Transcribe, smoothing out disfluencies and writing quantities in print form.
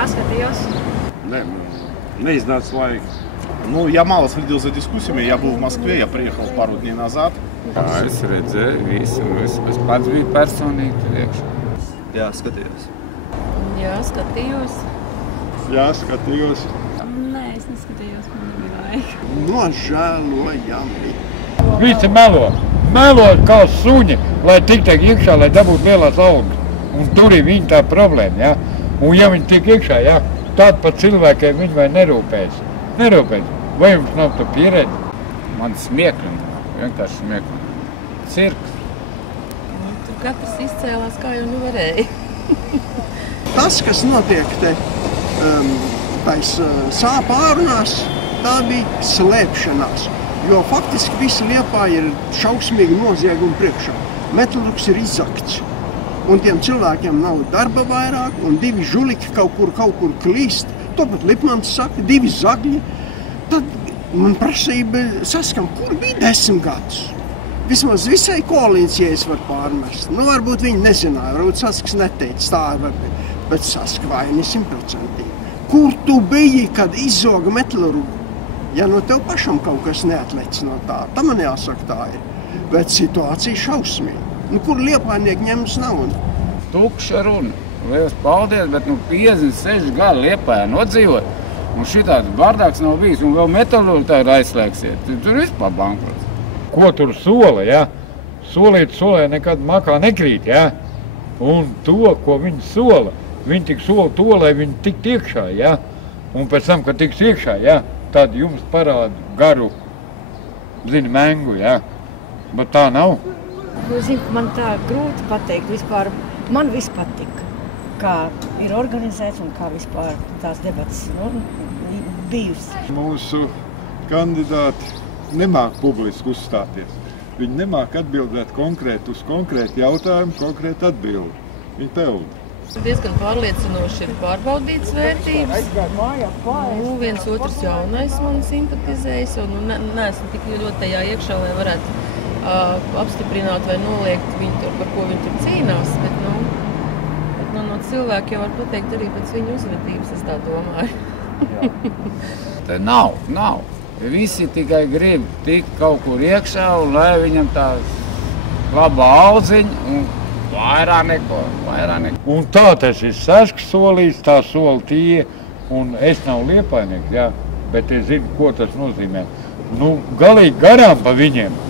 Jā, skatījos. Неизнаться лайк. Ну, я мало следил за дискуссиями, я был в Москве, я приехал пару дней назад. Jā, es redzēju visu, es pats biju personīgi tur iekšā. Jā, skatījos. Jā, skatījos. Jā, skatījos. Nē, es neskatījos, man nebija laika. Nožēlojami. Visi melo. Melo kā suņi, lai tiktu iekšā, lai dabūtu lielās algas. Un tur ir viņa tā problēma, ja? Un ja viņi tik iekšā, ja? Tad par cilvēkiem viņi vai nerūpēs. Vai jums nav tā pieredze? Man smieklina, vienkārši smieklina. Cirks. Tur katrs izcēlās, kā jau nu varēja. Tas, kas notiek te sāpārunās, tā bija slēpšanās. Jo faktiski visi Liepāja ir šausmīgi noziegumi priekšā. Metālruks ir izzakts. Un tiem cilvēkiem nav darba vairāk, un divi žuliki kaut kur klīst. To pat Lipmans saka, divi zagļi. Tad man prasība saskam, kur bija 10 gadus. Vismaz visai koalīcijai es varu pārmest. Nu, varbūt viņi nezināja, varbūt Saskas neteica, tā var būt. Bet Saska vaini 100%. Kur tu biji, kad izzoga metālruku? Ja no tev pašam kaut kas neatlec no tā, tam man jāsaka tā ir. Bet situācija šausmīga. Nu, kur liepājnieki ņems naudu? Tukša runa. Liels paldies, bet 56 gadi Liepājā nodzīvot. Un šitāds bardāks nav bijis, un vēl metālurgi tā ir aizslēgsiet. Tur vispār bankrots. Ko tur sola, ja? Solīt solē nekad makā nekrīt, ja? Un to, ko viņi sola, viņi tik sola to, lai viņi tiktu iekšā, ja? Un pēc tam, kad tiks iekšā, ja? Tad jums parāda garu, mengu, ja? Bet tā nav. Zinu, man tā grūti pateikt. Vispār, man viss patika, kā ir organizēts un kā vispār tās debatas bijusi. Mūsu kandidāti nemāk publiski uzstāties. Viņi nemāk atbildēt konkrēti uz konkrētu jautājumu, konkrēti atbildi. Viņi peld. Diezgan pārliecinoši ir pārbaudītas vērtības. Viens otrs jaunais man simpatizējas, un neesmu tik ļoti tajā iekšā, lai varētu apstiprināt vai noliegt viņu tur, par ko viņi tur cīnās. Bet no cilvēka jau var pateikt arī pēc viņu uzvedības, es tā domāju. Te nav. Visi tikai grib tikt kaut kur iekšā, un lai viņam tā laba audziņa, un vairāk neko. Un tā tas ir Saskas solījis, tā sola tie, un es nav liepājnieks, jā, bet es zinu, ko tas nozīmē. Nu, galīgi garām pa viņiem.